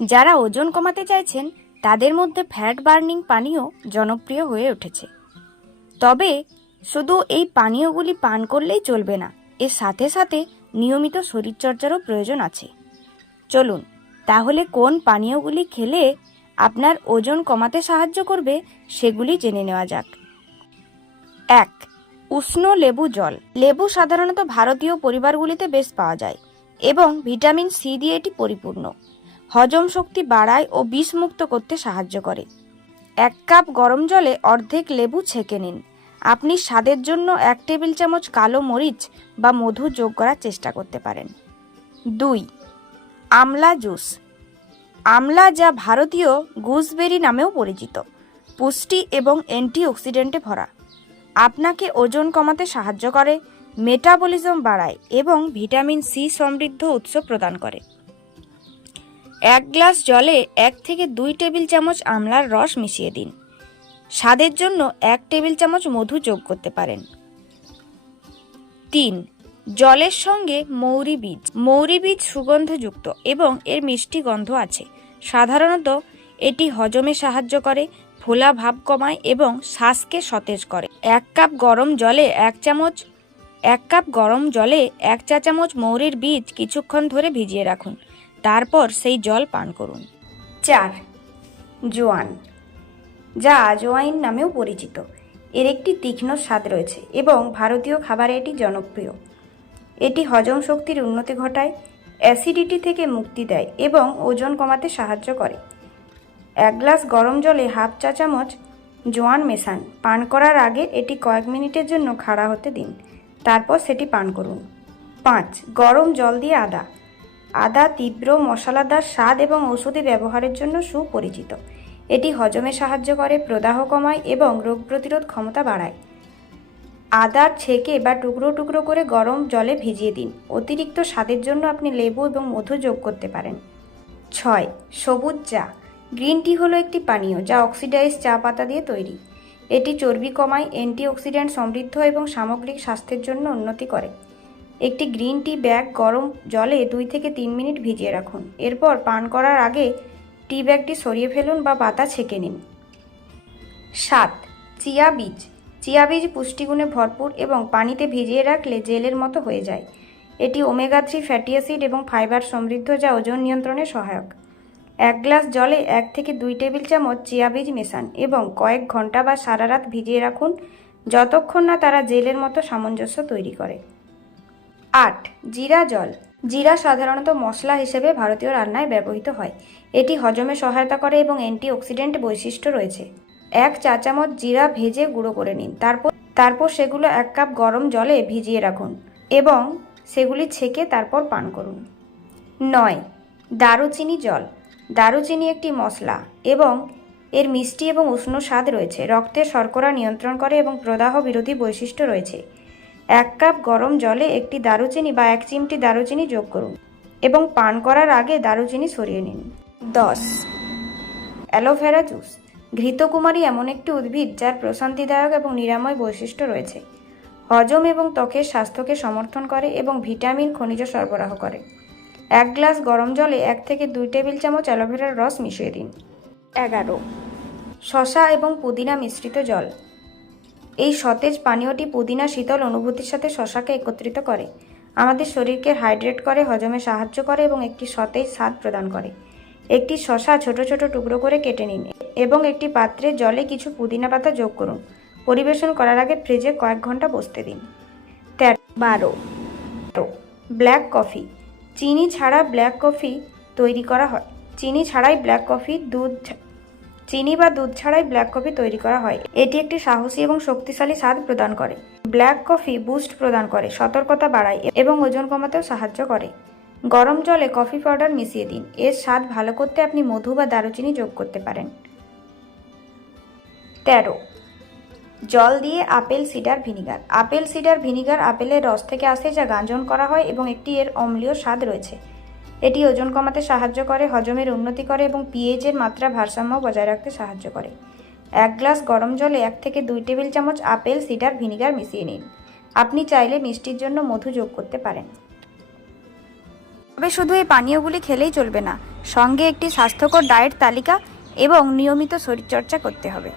যারা ওজন কমাতে চাইছেন তাদের মধ্যে ফ্যাট বার্নিং পানীয় জনপ্রিয় হয়ে উঠেছে। তবে শুধু এই পানীয়গুলি পান করলেই চলবে না, এর সাথে সাথে নিয়মিত শরীরচর্চারও প্রয়োজন আছে। চলুন তাহলে কোন পানীয়গুলি খেলে আপনার ওজন কমাতে সাহায্য করবে সেগুলি জেনে নেওয়া যাক। 1. উষ্ণ লেবু জল। লেবু সাধারণত ভারতীয় পরিবারগুলিতে বেশ পাওয়া যায় এবং ভিটামিন সি দিয়ে এটি পরিপূর্ণ। হজম শক্তি বাড়ায় ও বিষমুক্ত করতে সাহায্য করে। 1 কাপ গরম জলে অর্ধেক লেবু ছেঁকে নিন। আপনি স্বাদের জন্য 1 টেবিল চামচ কালো মরিচ বা মধু যোগ করার চেষ্টা করতে পারেন। 2. আমলা জুস। আমলা, যা ভারতীয় গুসবেরি নামেও পরিচিত, পুষ্টি এবং অ্যান্টিঅক্সিডেন্টে ভরা। আপনাকে ওজন কমাতে সাহায্য করে, মেটাবলিজম বাড়ায় এবং ভিটামিন সি সমৃদ্ধ উৎস প্রদান করে। 1 গ্লাস জলে 1 থেকে 2 টেবিল চামচ আমলার রস মিশিয়ে দিন। স্বাদের জন্য 1 টেবিল চামচ মধু যোগ করতে পারেন। 3. জলের সঙ্গে মৌরি বীজ। মৌরি বীজ সুগন্ধযুক্ত এবং এর মিষ্টি গন্ধ আছে। সাধারণত এটি হজমে সাহায্য করে, ফোলা ভাব কমায় এবং শ্বাসকে সতেজ করে। 1 কাপ গরম জলে 1 চা চামচ মৌরির বীজ কিছুক্ষণ ধরে ভিজিয়ে রাখুন, তারপর সেই জল পান করুন। 4. জোয়ান, যা আজওয়াইন নামেও পরিচিত। এর একটি তীক্ষ্ণ স্বাদ রয়েছে এবং ভারতীয় খাবারে এটি জনপ্রিয়। এটি হজম শক্তির উন্নতি ঘটায়, অ্যাসিডিটি থেকে মুক্তি দেয় এবং ওজন কমাতে সাহায্য করে। 1 গ্লাস গরম জলে 1/2 চা চামচ জোয়ান মেশান। পান করার আগে এটি কয়েক মিনিটের জন্য খাড়া হতে দিন, তারপর সেটি পান করুন। 5. গরম জল দিয়ে আদা। আদা তীব্র মশলাদার স্বাদ এবং ঔষধি ব্যবহারের জন্য সুপরিচিত। এটি হজমে সাহায্য করে, প্রদাহ কমায় এবং রোগ প্রতিরোধ ক্ষমতা বাড়ায়। আদার ছেঁকে বা টুকরো টুকরো করে গরম জলে ভিজিয়ে দিন। অতিরিক্ত স্বাদের জন্য আপনি লেবু এবং মধু যোগ করতে পারেন। 6. সবুজ চা। গ্রিন টি হলো একটি পানীয় যা অক্সিডাইজ চা পাতা দিয়ে তৈরি। এটি চর্বি কমায়, অ্যান্টিঅক্সিডেন্ট সমৃদ্ধ এবং সামগ্রিক স্বাস্থ্যের জন্য উন্নতি করে। একটি গ্রিন টি ব্যাগ গরম জলে 2 থেকে 3 মিনিট ভিজিয়ে রাখুন। এরপর পান করার আগে টি ব্যাগটি সরিয়ে ফেলুন বা পাতা ছেঁকে নিন। 7. চিয়া বীজ। চিয়া বীজ পুষ্টিগুণে ভরপুর এবং পানিতে ভিজিয়ে রাখলে জেলের মতো হয়ে যায়। এটি ওমেগা 3 ফ্যাটি অ্যাসিড এবং ফাইবার সমৃদ্ধ, যা ওজন নিয়ন্ত্রণে সহায়ক। 1 গ্লাস জলে 1 থেকে 2 টেবিল চামচ চিয়া বীজ মেশান এবং কয়েক ঘন্টা বা সারা রাত ভিজিয়ে রাখুন, যতক্ষণ না তারা জেলের মতো সামঞ্জস্য তৈরি করে। 8. জিরা জল। জিরা সাধারণত মশলা হিসেবে ভারতীয় রান্নায় ব্যবহৃত হয়। এটি হজমে সহায়তা করে এবং অ্যান্টিঅক্সিডেন্ট বৈশিষ্ট্য রয়েছে। 1 চা চামচ জিরা ভেজে গুঁড়ো করে নিন, তারপর সেগুলো 1 কাপ গরম জলে ভিজিয়ে রাখুন এবং সেগুলি ছেঁকে তারপর পান করুন। 9. দারুচিনি জল। দারুচিনি একটি মশলা এবং এর মিষ্টি এবং উষ্ণ স্বাদ রয়েছে। রক্তের শর্করা নিয়ন্ত্রণ করে এবং প্রদাহ বিরোধী বৈশিষ্ট্য রয়েছে। 1 কাপ গরম জলে একটি দারুচিনি বা 1 চিমটি দারুচিনি যোগ করুন এবং পান করার আগে দারুচিনি সরিয়ে নিন। 10. Aloe vera juice. ঘৃতকুমারী এমন একটি উদ্ভিদ যার প্রশান্তিদায়ক এবং নিরাময় বৈশিষ্ট্য রয়েছে। হজম এবং ত্বকের স্বাস্থ্যকে সমর্থন করে এবং ভিটামিন খনিজ সরবরাহ করে। 1 গ্লাস গরম জলে 1 থেকে 2 টেবিল চামচ অ্যালোভেরার রস মিশিয়ে দিন। 11. শসা এবং পুদিনা মিশ্রিত জল। এই সতেজ পানীয়টি পুদিনা শীতল অনুভূতির সাথে শসাকে একত্রিত করে, আমাদের শরীরকে হাইড্রেট করে, হজমে সাহায্য করে এবং একটি সতেজ স্বাদ প্রদান করে। একটি শসা ছোট ছোট টুকরো করে কেটে নিন এবং একটি পাত্রে জলে কিছু পুদিনা পাতা যোগ করুন। পরিবেশন করার আগে ফ্রিজে কয়েক ঘন্টা বসতে দিন। 12. Black coffee. চিনি ছাড়া ব্ল্যাক কফি তৈরি করা হয়। চিনি বা দুধ ছাড়াই ব্ল্যাক কফি তৈরি করা হয়। এটি একটি সাহসী এবং শক্তিশালী স্বাদ প্রদান করে। ব্ল্যাক কফি বুস্ট প্রদান করে, সতর্কতা বাড়ায় এবং ওজন কমাতেও সাহায্য করে। গরম জলে কফি পাউডার মিশিয়ে দিন। এর স্বাদ ভালো করতে আপনি মধু বা দারুচিনি যোগ করতে পারেন। 13. জল দিয়ে apple cider vinegar. Apple cider vinegar আপেলের রস থেকে আসে, যা গাঁজন করা হয় এবং এর অম্লীয় স্বাদ রয়েছে। এটি ওজন কমাতে সাহায্য করে, হজমের উন্নতি করে এবং পিএইচের মাত্রা ভারসাম্য বজায় রাখতে সাহায্য করে। 1 গ্লাস গরম জলে 1 থেকে 2 টেবিল চামচ আপেল সিডার ভিনিগার মিশিয়ে নিন। আপনি চাইলে মিষ্টির জন্য মধু যোগ করতে পারেন। তবে শুধু এই পানীয়গুলি খেলেই চলবে না, সঙ্গে একটি স্বাস্থ্যকর ডায়েট তালিকা এবং নিয়মিত শরীরচর্চা করতে হবে।